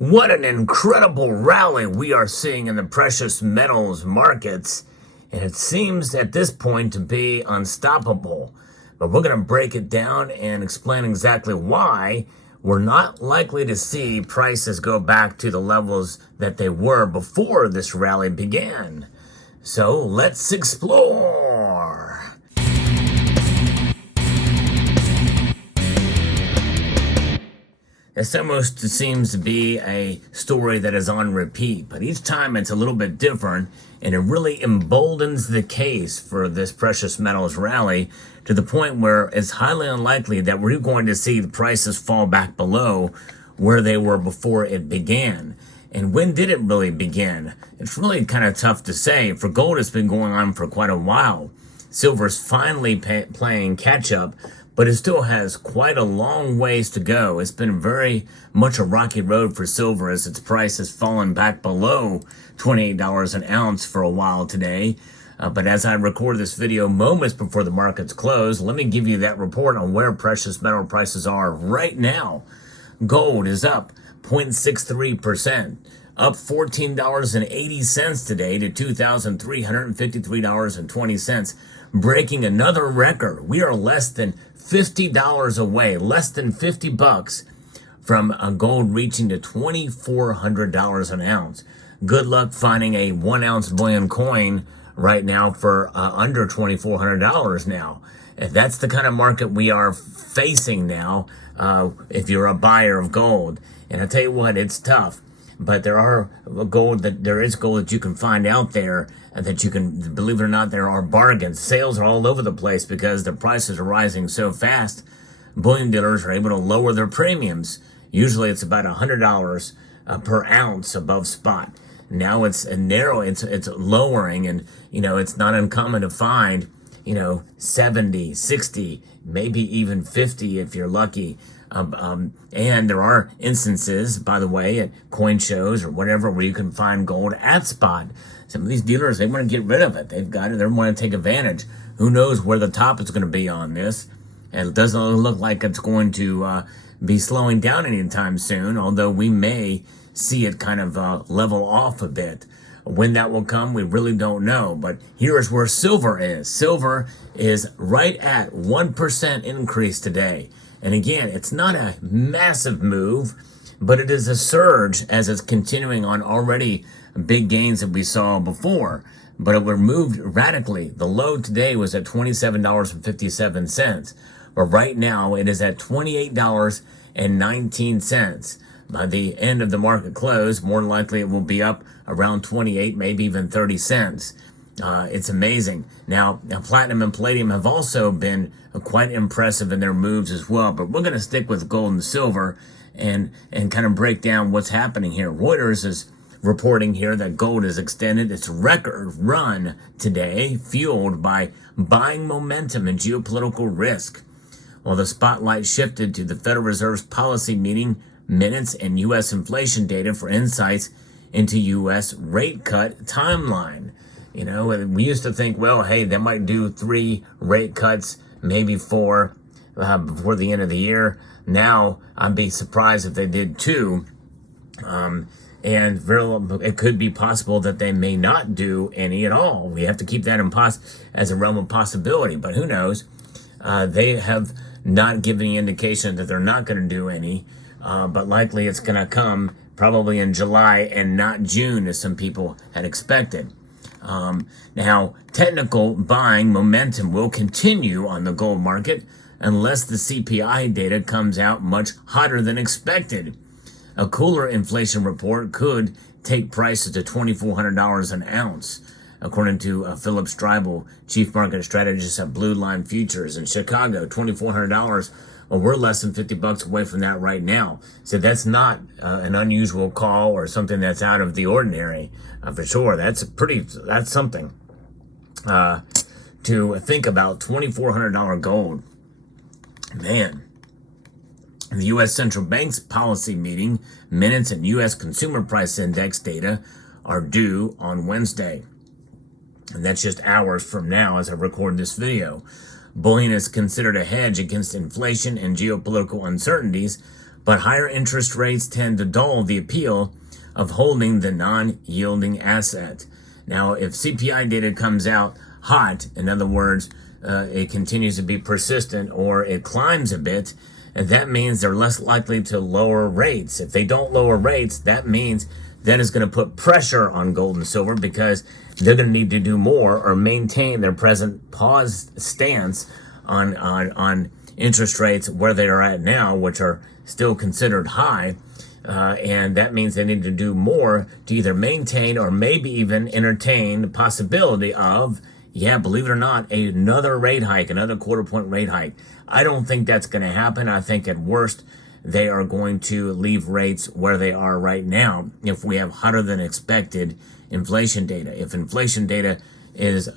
What an incredible rally we are seeing in the precious metals markets, and it seems at this point to be unstoppable. But we're going to break it down and explain exactly why we're not likely to see prices go back to the levels that they were before this rally began. So let's explore. This almost seems to be a story that is on repeat, but each time it's a little bit different, and it really emboldens the case for this precious metals rally to the point where it's highly unlikely that we're going to see the prices fall back below where they were before it began. And when did it really begin? It's really kind of tough to say. For gold, it's been going on for quite a while. Silver's finally playing catch up, but it still has quite a long ways to go. It's been very much a rocky road for silver as its price has fallen back below $28 an ounce for a while today. But as I record this video moments before the markets close, let me give you that report on where precious metal prices are right now. Gold is up 0.63%, up $14.80 today to $2,353.20, breaking another record. We are less than $50 away, less than 50 bucks from gold reaching to $2,400 an ounce. Good luck finding a 1 ounce bullion coin right now for under $2,400 now. If that's the kind of market we are facing now, if you're a buyer of gold. And I tell you what, it's tough. But there is gold that you can find out there, and that you can, believe it or not, there are bargains. Sales are all over the place because the prices are rising so fast. Bullion dealers are able to lower their premiums. Usually it's about $100 per ounce above spot. Now it's lowering, and it's not uncommon to find 70, 60, maybe even 50 if you're lucky. And there are instances, by the way, at coin shows or whatever, where you can find gold at spot. Some of these dealers, they want to get rid of it. They've got it. They want to take advantage. Who knows where the top is going to be on this? And it doesn't look like it's going to be slowing down anytime soon, although we may see it kind of level off a bit. When that will come, we really don't know. But here's where silver is. Silver is right at 1% increase today. And again, it's not a massive move, but it is a surge as it's continuing on already big gains that we saw before. But it moved radically. The low today was at $27.57. But right now, it is at $28.19. By the end of the market close, more likely it will be up around 28, maybe even 30 cents. It's amazing. Now, platinum and palladium have also been quite impressive in their moves as well, but we're going to stick with gold and silver and kind of break down what's happening here. Reuters is reporting here that gold has extended its record run today, fueled by buying momentum and geopolitical risk. While the spotlight shifted to the Federal Reserve's policy meeting minutes and U.S. inflation data for insights into U.S. rate cut timeline. We used to think, well, hey, they might do 3 rate cuts, maybe 4 before the end of the year. Now, I'd be surprised if they did 2. And it could be possible that they may not do any at all. We have to keep that as a realm of possibility, but who knows? They have not given any indication that they're not going to do any, but likely it's going to come probably in July and not June, as some people had expected. Now, technical buying momentum will continue on the gold market unless the CPI data comes out much hotter than expected. A cooler inflation report could take prices to $2,400 an ounce, according to Philip Stribel, chief market strategist at Blue Line Futures in Chicago. $2,400. Well, we're less than 50 bucks away from that right now. So that's not an unusual call or something that's out of the ordinary, for sure. That's something to think about. $2,400 gold. Man. The U.S. Central Bank's policy meeting minutes and U.S. Consumer Price Index data are due on Wednesday. And that's just hours from now as I record this video. Bullion is considered a hedge against inflation and geopolitical uncertainties, but higher interest rates tend to dull the appeal of holding the non-yielding asset. Now, if CPI data comes out hot, in other words, it continues to be persistent or it climbs a bit, and that means they're less likely to lower rates. If they don't lower rates, that means that is going to put pressure on gold and silver because they're going to need to do more or maintain their present pause stance on interest rates where they are at now, which are still considered high. And that means they need to do more to either maintain or maybe even entertain the possibility of, believe it or not, another rate hike, another quarter-point rate hike. I don't think that's going to happen. I think at worst, they are going to leave rates where they are right now if we have hotter than expected inflation data. If inflation data is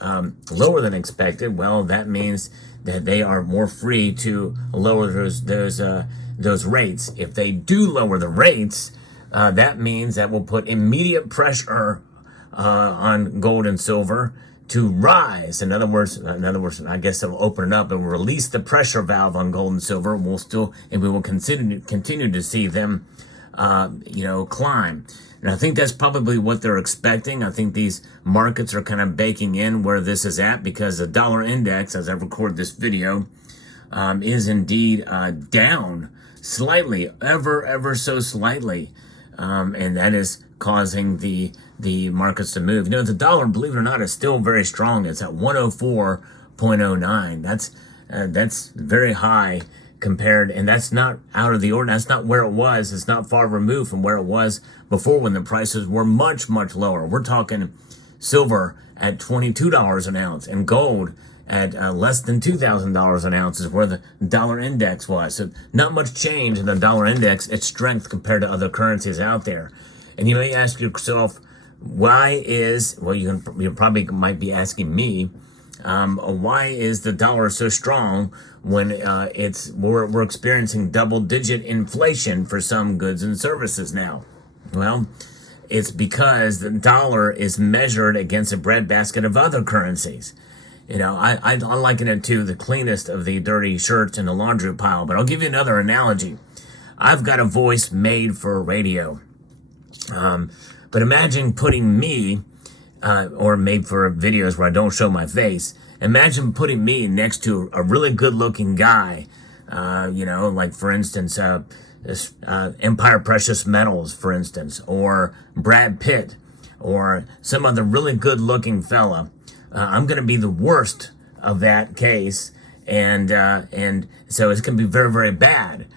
lower than expected, well, that means that they are more free to lower those rates. If they do lower the rates, that means that will put immediate pressure on gold and silver to rise. In other words, I guess it'll open it up and release the pressure valve on gold and silver. We will continue to see them, climb. And I think that's probably what they're expecting. I think these markets are kind of baking in where this is at because the dollar index, as I record this video, is indeed down slightly, ever so slightly. And that is causing the markets to move. The dollar, believe it or not, is still very strong. It's at 104.09. That's very high compared, and that's not out of the ordinary. That's not where it was. It's not far removed from where it was before when the prices were much lower. We're talking silver at $22 an ounce and gold at less than $2,000 an ounce is where the dollar index was. So not much change in the dollar index, its strength compared to other currencies out there. And you may ask yourself, why is, well, you probably might be asking me, why is the dollar so strong when we're experiencing double-digit inflation for some goods and services now? Well, it's because the dollar is measured against a breadbasket of other currencies. I liken it to the cleanest of the dirty shirts in the laundry pile, but I'll give you another analogy. I've got a voice made for radio. But imagine putting me, or made for videos where I don't show my face. Imagine putting me next to a really good-looking guy, like, for instance, Empire Precious Metals, for instance, or Brad Pitt, or some other really good-looking fella. I'm going to be the worst of that case, and so it's going to be very, very bad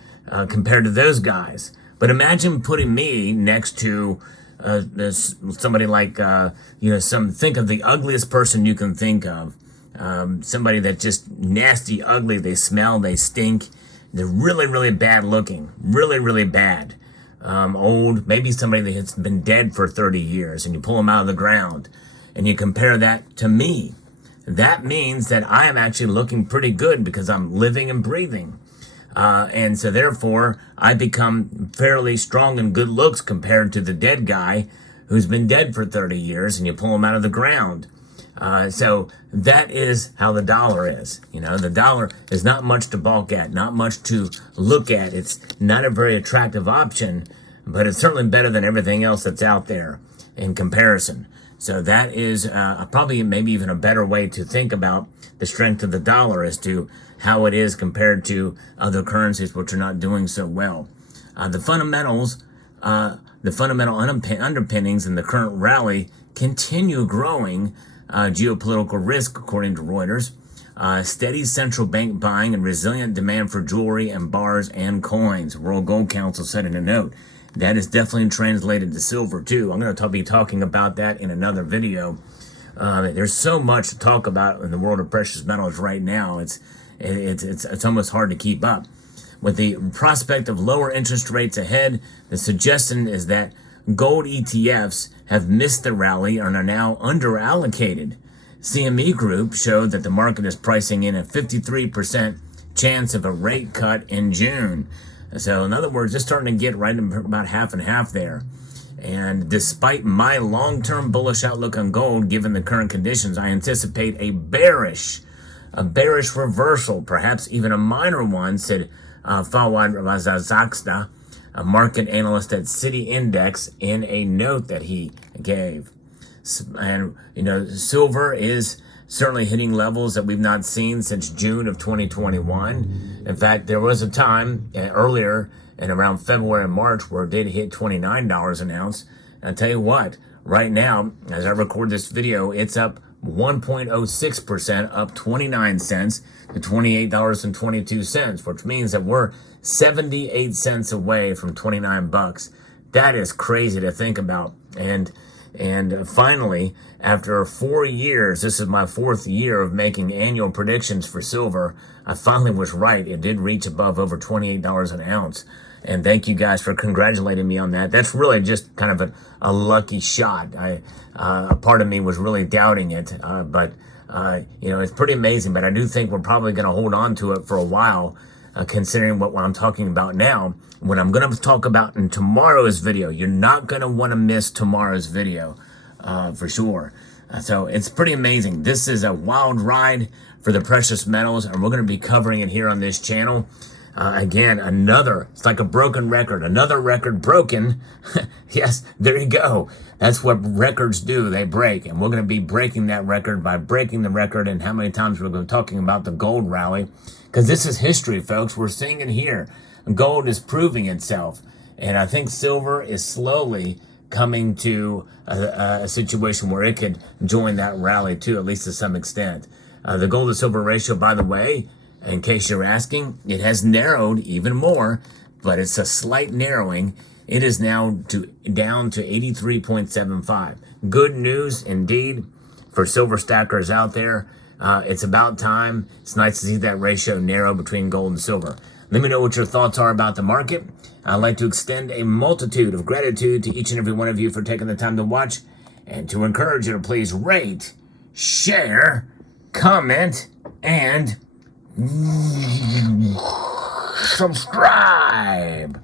compared to those guys. But imagine putting me next to somebody like, think of the ugliest person you can think of. Somebody that's just nasty, ugly. They smell, they stink. They're really, really bad looking. Really, really bad. Old, maybe somebody that's been dead for 30 years, and you pull them out of the ground, and you compare that to me. That means that I am actually looking pretty good because I'm living and breathing. And so therefore, I become fairly strong in good looks compared to the dead guy who's been dead for 30 years, and you pull him out of the ground. So that is how the dollar is. The dollar is not much to balk at, not much to look at. It's not a very attractive option, but it's certainly better than everything else that's out there in comparison. So that is probably maybe even a better way to think about the strength of the dollar as to how it is compared to other currencies which are not doing so well. The fundamental underpinnings in the current rally continue growing geopolitical risk, according to Reuters. Steady central bank buying and resilient demand for jewelry and bars and coins, World Gold Council said in a note. That is definitely translated to silver, too. I'm going to be talking about that in another video. There's so much to talk about in the world of precious metals right now. It's almost hard to keep up. With the prospect of lower interest rates ahead, the suggestion is that gold ETFs have missed the rally and are now underallocated. CME Group showed that the market is pricing in a 53% chance of a rate cut in June. So in other words, it's starting to get right about half and half there. And despite my long-term bullish outlook on gold, given the current conditions, I anticipate a bearish reversal, perhaps even a minor one, said Fawad Razazaksta, a market analyst at City Index, in a note that he gave. And, silver is certainly hitting levels that we've not seen since June of 2021. In fact, there was a time earlier in around February and March where it did hit $29 an ounce. And I'll tell you what, right now, as I record this video, it's up 1.06%, up 29 cents to $28.22, which means that we're 78 cents away from 29 bucks. That is crazy to think about. And finally, after 4 years, this is my 4th year of making annual predictions for silver, I finally was right. It did reach above over $28 an ounce. And thank you guys for congratulating me on that. That's really just kind of a lucky shot. A part of me was really doubting it, but it's pretty amazing. But I do think we're probably going to hold on to it for a while, considering what I'm talking about now. What I'm going to talk about in tomorrow's video, you're not going to want to miss tomorrow's video, for sure. So it's pretty amazing. This is a wild ride for the precious metals, and we're going to be covering it here on this channel. Again, it's like a broken record, another record broken. Yes, there you go. That's what records do. They break. And we're going to be breaking that record by breaking the record. And how many times we're going to be talking about the gold rally, because this is history, folks. We're seeing it here. Gold is proving itself. And I think silver is slowly coming to a situation where it could join that rally too, at least to some extent. The gold to silver ratio, by the way, in case you're asking, it has narrowed even more, but it's a slight narrowing. It is now down to 83.75. Good news indeed for silver stackers out there. It's about time. It's nice to see that ratio narrow between gold and silver. Let me know what your thoughts are about the market. I'd like to extend a multitude of gratitude to each and every one of you for taking the time to watch, and to encourage you to please rate, share, comment, and subscribe.